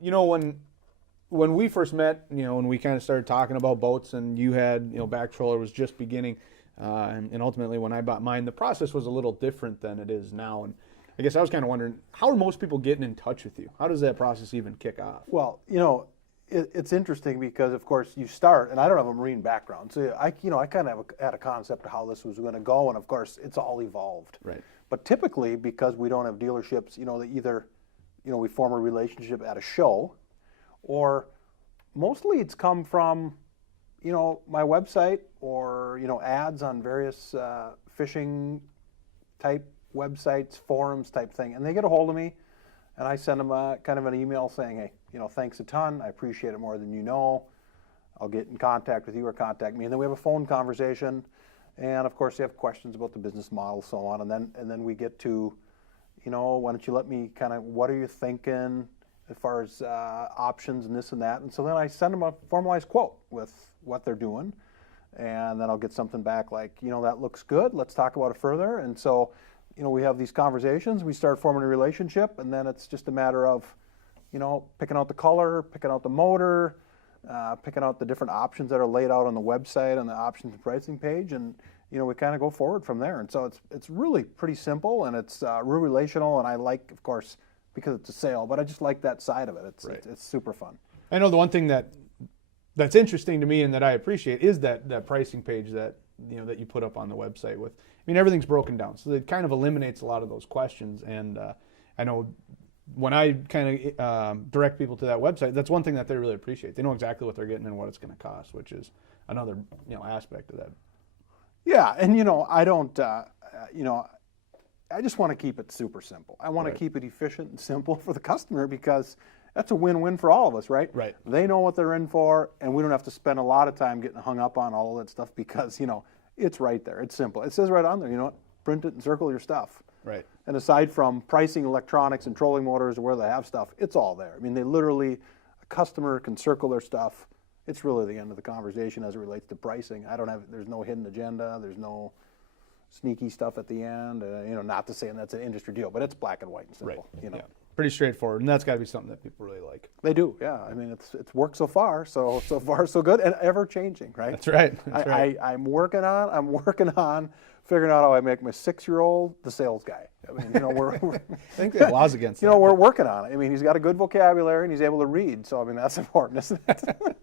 You know, when we first met, when we kind of started talking about boats, and you had, Back Troller was just beginning, and ultimately when I bought mine, the process was a little different than it is now. And I guess I was kind of wondering, how are most people getting in touch with you? How does that process even kick off? Well, it's interesting because, of course, you start, and I don't have a marine background, so I kind of had a concept of how this was going to go, and of course, it's all evolved. Right. But typically, because we don't have dealerships, they either, we form a relationship at a show, or mostly it's come from, my website or, ads on various fishing type websites, forums type thing, and they get a hold of me, and I send them kind of an email saying, hey, thanks a ton. I appreciate it more than you know. I'll get in contact with you or contact me. And then we have a phone conversation. And of course, they have questions about the business model, so on. And then we get to, why don't you let me kind of, what are you thinking as far as options and this and that? And so then I send them a formalized quote with what they're doing. And then I'll get something back like, that looks good. Let's talk about it further. And so, we have these conversations. We start forming a relationship. And then it's just a matter of, picking out the color, picking out the motor, picking out the different options that are laid out on the website and the options and pricing page, and we kind of go forward from there. And so it's really pretty simple, and it's real relational. And I like, of course, because it's a sale, but I just like that side of it. It's super fun. I know the one thing that's interesting to me and that I appreciate is that pricing page that that you put up on the website with. I mean, everything's broken down, so it kind of eliminates a lot of those questions. And I know when I kind of direct people to that website, that's one thing that they really appreciate. They know exactly what they're getting and what it's going to cost, which is another aspect of that. Yeah, and I don't, I just want to keep it super simple. I want to keep it efficient and simple for the customer because that's a win-win for all of us, right? Right. They know what they're in for, and we don't have to spend a lot of time getting hung up on all of that stuff because it's right there. It's simple. It says right on there. Print it and circle your stuff. Right. And aside from pricing, electronics, and trolling motors, or where they have stuff, it's all there. I mean, a customer can circle their stuff. It's really the end of the conversation as it relates to pricing. There's no hidden agenda. There's no sneaky stuff at the end. Not to say that's an industry deal, but it's black and white and simple. Right. Yeah. Pretty straightforward, and that's got to be something that people really like. They do, yeah. I mean, it's worked so far so good, and ever changing, right? That's right. I'm working on figuring out how I make my 6-year-old the sales guy. I mean, I think there are laws against that. We're working on it. I mean, he's got a good vocabulary and he's able to read. So I mean, that's important, isn't it?